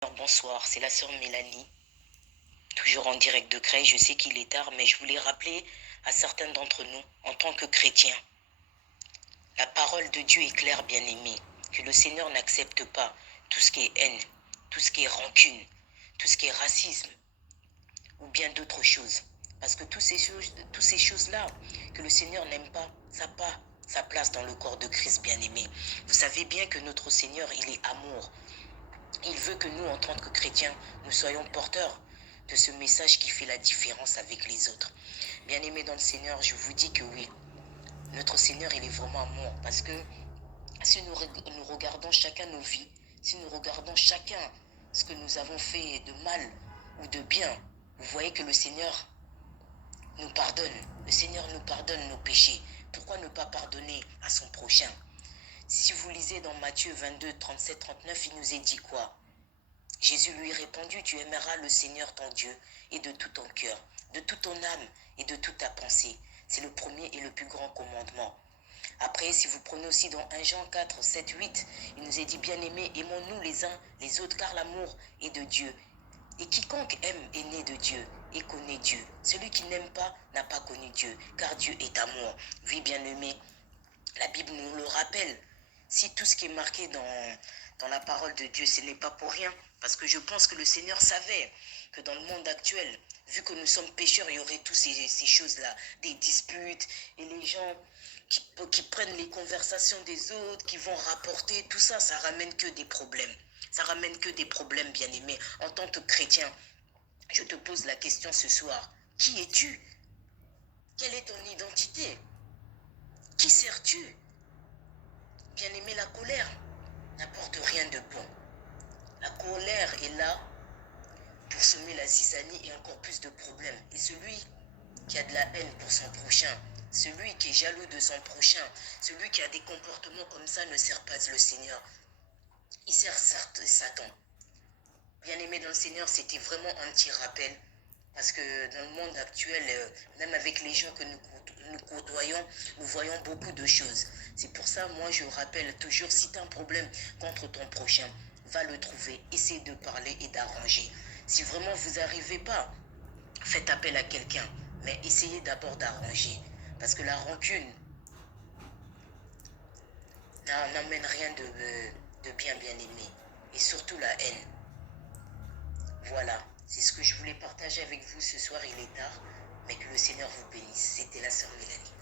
Bonsoir, c'est la sœur Mélanie, toujours en direct de Creil. Je sais qu'il est tard, mais je voulais rappeler à certains d'entre nous, en tant que chrétiens, la parole de Dieu est claire, bien-aimés, que le Seigneur n'accepte pas tout ce qui est haine, tout ce qui est rancune, tout ce qui est racisme, ou bien d'autres choses. Parce que toutes ces choses-là que le Seigneur n'aime pas, ça n'a pas sa place dans le corps de Christ, bien-aimé. Vous savez bien que notre Seigneur, il est amour. Il veut que nous, en tant que chrétiens, nous soyons porteurs de ce message qui fait la différence avec les autres. Bien-aimés dans le Seigneur, je vous dis que oui, notre Seigneur, il est vraiment amour. Parce que si nous regardons chacun nos vies, si nous regardons chacun ce que nous avons fait de mal ou de bien, vous voyez que le Seigneur nous pardonne. Le Seigneur nous pardonne nos péchés. Pourquoi ne pas pardonner à son prochain? Si vous lisez dans Matthieu 22, 37, 39, il nous est dit quoi? Jésus lui répondit, tu aimeras le Seigneur ton Dieu et de tout ton cœur, de toute ton âme et de toute ta pensée. C'est le premier et le plus grand commandement. Après, si vous prenez aussi dans 1 Jean 4, 7, 8, il nous est dit, bien-aimés, aimons-nous les uns les autres, car l'amour est de Dieu. Et quiconque aime est né de Dieu et connaît Dieu. Celui qui n'aime pas n'a pas connu Dieu, car Dieu est amour. Oui, bien-aimés, la Bible nous le rappelle. Si tout ce qui est marqué dans la parole de Dieu, ce n'est pas pour rien. Parce que je pense que le Seigneur savait que dans le monde actuel, vu que nous sommes pécheurs, il y aurait toutes ces choses-là, des disputes, et les gens qui prennent les conversations des autres, qui vont rapporter, tout ça, ça ramène que des problèmes. Ça ramène que des problèmes, bien-aimés. En tant que chrétien, je te pose la question ce soir. Qui es-tu? Quelle est ton identité? Qui sers-tu? Bien-aimé, la colère n'apporte rien de bon. La colère est là pour semer la zizanie et encore plus de problèmes. Et celui qui a de la haine pour son prochain, celui qui est jaloux de son prochain, celui qui a des comportements comme ça ne sert pas le Seigneur. Il sert certes Satan. Bien-aimé dans le Seigneur, c'était vraiment un petit rappel. Parce que dans le monde actuel, même avec les gens que nous côtoyons, nous voyons beaucoup de choses. C'est pour ça, moi, je rappelle toujours, si tu as un problème contre ton prochain, va le trouver, essaie de parler et d'arranger. Si vraiment vous n'arrivez pas, faites appel à quelqu'un, mais essayez d'abord d'arranger. Parce que la rancune n'amène rien de bien aimé. Et surtout la haine. Voilà, c'est ce que je voulais partager avec vous ce soir, il est tard, mais que le Seigneur vous bénisse. C'était la sœur Mélanie.